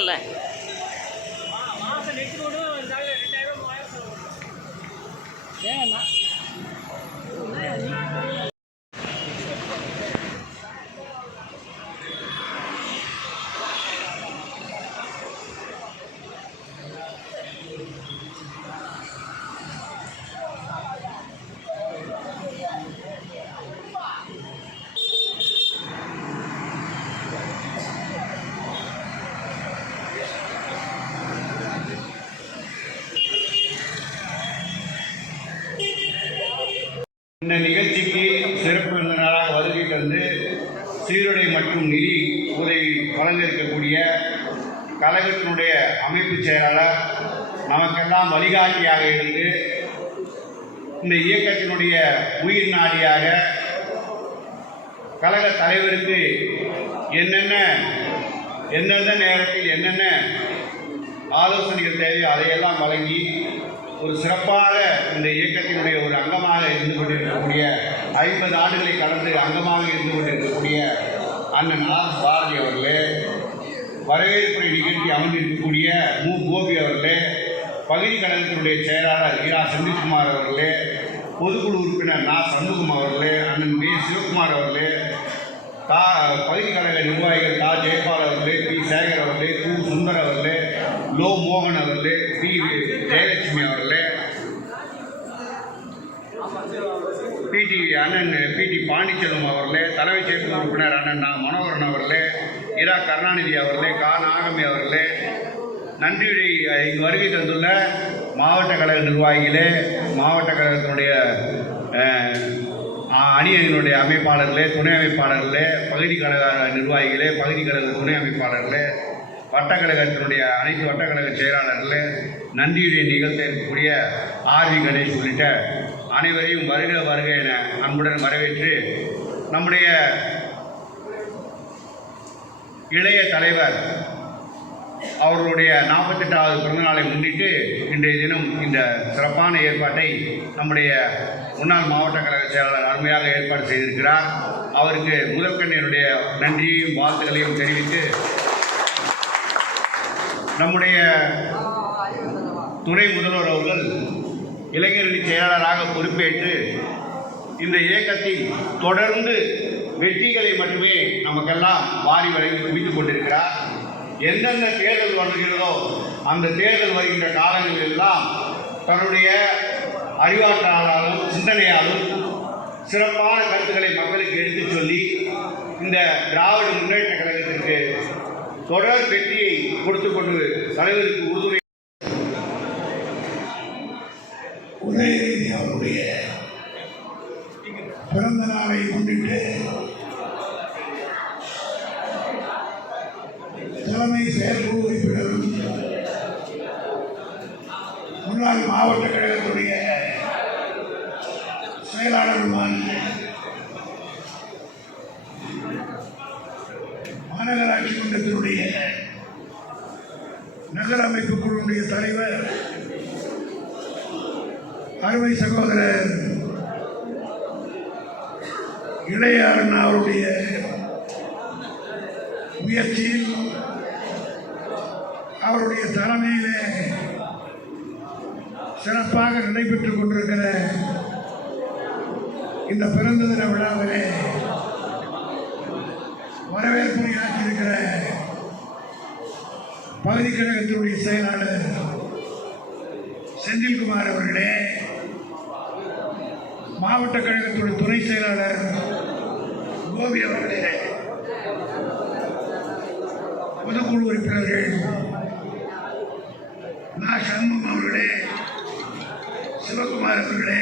இருக்குல்ல இந்த நிகழ்ச்சிக்கு சிறப்பு விருந்தினராக வருகை தந்து சீருடை மற்றும் நிதி உதவி வழங்கியிருக்கக்கூடிய கழகத்தினுடைய அமைப்பு செயலாளர் நமக்கெல்லாம் வழிகாட்டியாக இருந்து இந்த இயக்கத்தினுடைய உயிர் நாடியாக கழக தலைவருக்கு என்னென்ன எந்தெந்த நேரத்தில் என்னென்ன ஆலோசனைகள் தேவையோ அதையெல்லாம் வழங்கி ஒரு சிறப்பாக இந்த இயக்கத்தினுடைய ஒரு அங்கமாக இருந்து கொண்டிருக்கக்கூடிய ஐம்பது ஆண்டுகளை கடந்து அங்கமாக இருந்து கொண்டிருக்கக்கூடிய அண்ணன் ஆர் பாரதி அவர்களே வரவேற்புரை நிகழ்ச்சி அமர்ந்திருக்கக்கூடிய மு. கோபி அவர்களே பகுதி கழகத்தினுடைய செயலாளர் இரா செந்தில்குமார் அவர்களே பொதுக்குழு உறுப்பினர் நா. சண்முகம் அவர்களே அண்ணன் வே. சிவகுமார் அவர்களே தா பகுதி கழக நிர்வாகிகள் தா ஜெயபால் அவர்களே பி. சேகர் அவர்களே கு. சுந்தர் அவர்களே லோ. மோகன் அவர்களே பி. ஜெயலட்சுமி அவர்களே பிடி அண்ணன் பிடி பாண்டிச்செல்வம் அவர்களே தலைமைச் செயற்குழு உறுப்பினர் அண்ணன் மனோகரன் அவர்களே இரா. கருணாநிதி அவர்களே கா. நாகமி அவர்களே நன்றியுரை இங்கு வருகை தந்துள்ள மாவட்ட கழக நிர்வாகிகளே மாவட்ட கழகத்தினுடைய அணியினுடைய அமைப்பாளர்களே துணை அமைப்பாளர்களே பகுதி கழக நிர்வாகிகளே பகுதி கழக துணை அமைப்பாளர்களே வட்டக்கழகத்தினுடைய அனைத்து வட்டக்கழக செயலாளர்களே நன்றியுரை நிகழ்த்த இருக்கக்கூடிய ஆர்வி கணேஷ் உள்ளிட்ட அனைவரையும் வருக வருக என அன்புடன் வரவேற்று நம்முடைய இளைய தலைவர் அவர்களுடைய நாற்பத்தெட்டாவது பிறந்தநாளை முன்னிட்டு இன்றைய தினம் இந்த சிறப்பான ஏற்பாட்டை நம்முடைய முன்னாள் மாவட்ட கழக செயலாளர் அருமையாக ஏற்பாடு செய்திருக்கிறார். அவருக்கு முதற்கண்ணினுடைய நன்றியையும் வாழ்த்துக்களையும் தெரிவித்து நம்முடைய துணை முதல்வர் அவர்கள் இளைஞரணி செயலாளராக பொறுப்பேற்று இந்த இயக்கத்தில் தொடர்ந்து வெற்றிகளை மட்டுமே நமக்கெல்லாம் வாரி வழங்கி குவித்துக் கொண்டிருக்கிறார். எந்தெந்த தேர்தல் வருகிறதோ அந்த தேர்தல் வருகின்ற காலங்களில் எல்லாம் தன்னுடைய அறிவாற்றலாலும் சிந்தனையாலும் சிறப்பான கருத்துக்களை மக்களுக்கு எடுத்துச் சொல்லி இந்த திராவிட முன்னேற்ற கழகத்திற்கு தொடர் வெற்றியை கொடுத்து கொண்டு தலைவருக்கு உறுதுணை அவருடைய பிறந்த நாளை முன்னிட்டு தலைமை செயற்குழு உறுப்பினரும் முன்னாள் மாவட்ட கழகத்துடைய செயலாளருமான மாநகராட்சி மன்றத்தினுடைய நகர அமைப்பு குழுவுடைய தலைவர் அருமை சகோதரர் இளையாரன் அவருடைய முயற்சியில் அவருடைய தலைமையிலே சிறப்பாக நடைபெற்றுக் கொண்டிருக்கிற இந்த பிறந்த தின விழாவிலே வரவேற்புரையாற்றியிருக்கிற பகுதி கழகத்தினுடைய செயலாளர் செந்தில்குமார் அவர்களே மாவட்ட கழகத்துடைய துணை செயலாளர் கோபி அவர்களே பொதுக்குழு உறுப்பினர்கள் மா. சண்முகம் அவர்களே சிவகுமார் அவர்களே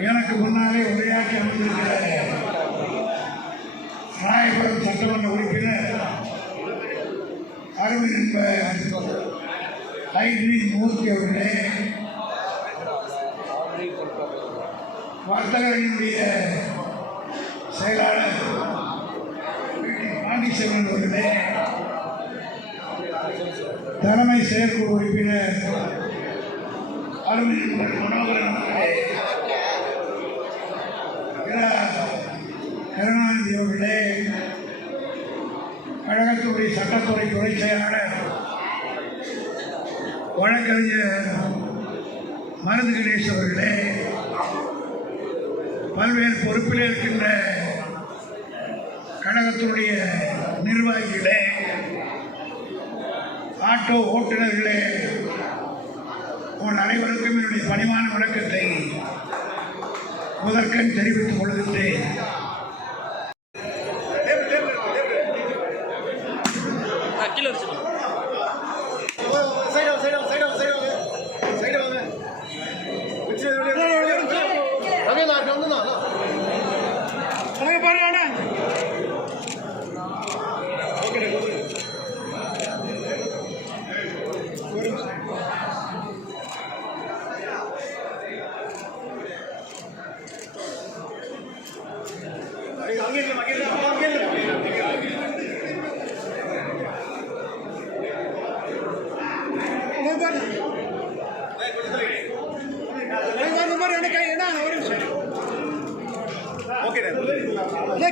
எனக்கு முன்னாலே உரையாற்றி அமர்ந்திருக்கிற ராயபுரம் சட்டமன்ற உறுப்பினர் அருமை நண்பர் ஐ. மூர்த்தி அவர்களே வர்த்தகர்களுடைய செயலாளர் பாண்டிச்செல்வன் அவர்களே தலைமை செயற்குழு உறுப்பினர் அருமை மனோகரன் அவர்களே கருணாநிதி அவர்களே கழகத்துறை சட்டத்துறை துறை செயலாளர் வழக்கறிஞர் மருது கணேஷ் அவர்களே பல்வேறு பொறுப்பில் இருக்கின்ற கழகத்தினுடைய நிர்வாகிகளே ஆட்டோ ஓட்டுநர்களே உன் அனைவருக்கும் என்னுடைய பணிவான வணக்கத்தை முதற்கண் தெரிவித்துக் கொள்கின்றேன். கீழே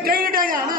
கையிட்டாங்க ஆனா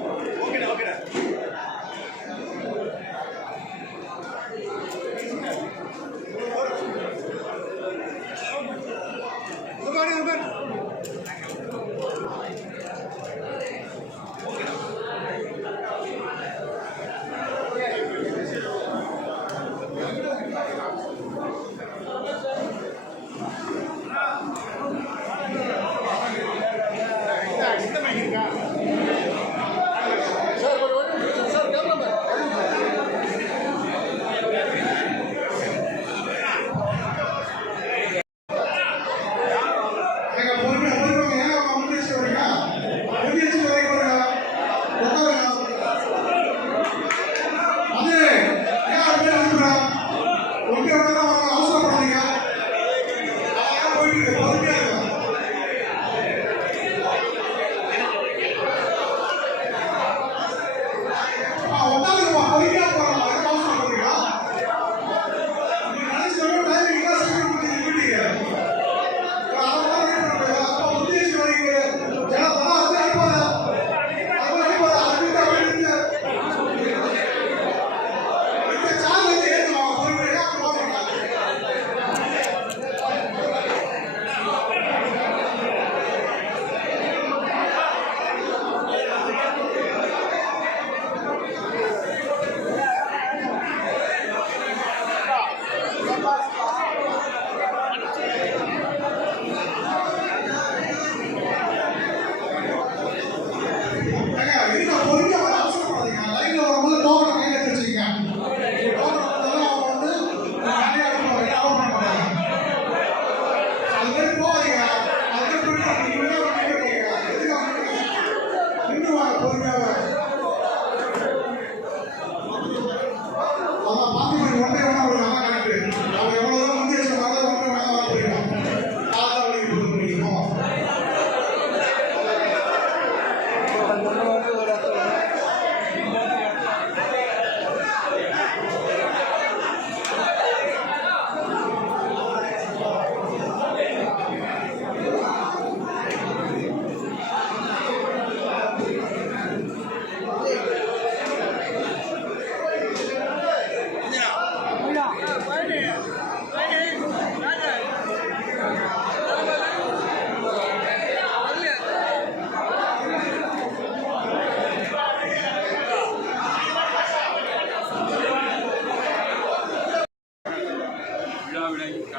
Hallelujah.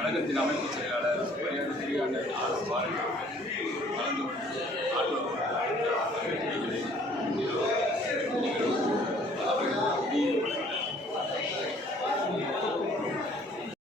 கழகத்தின் அமைப்பு செயலாளர் கலந்து கொண்டு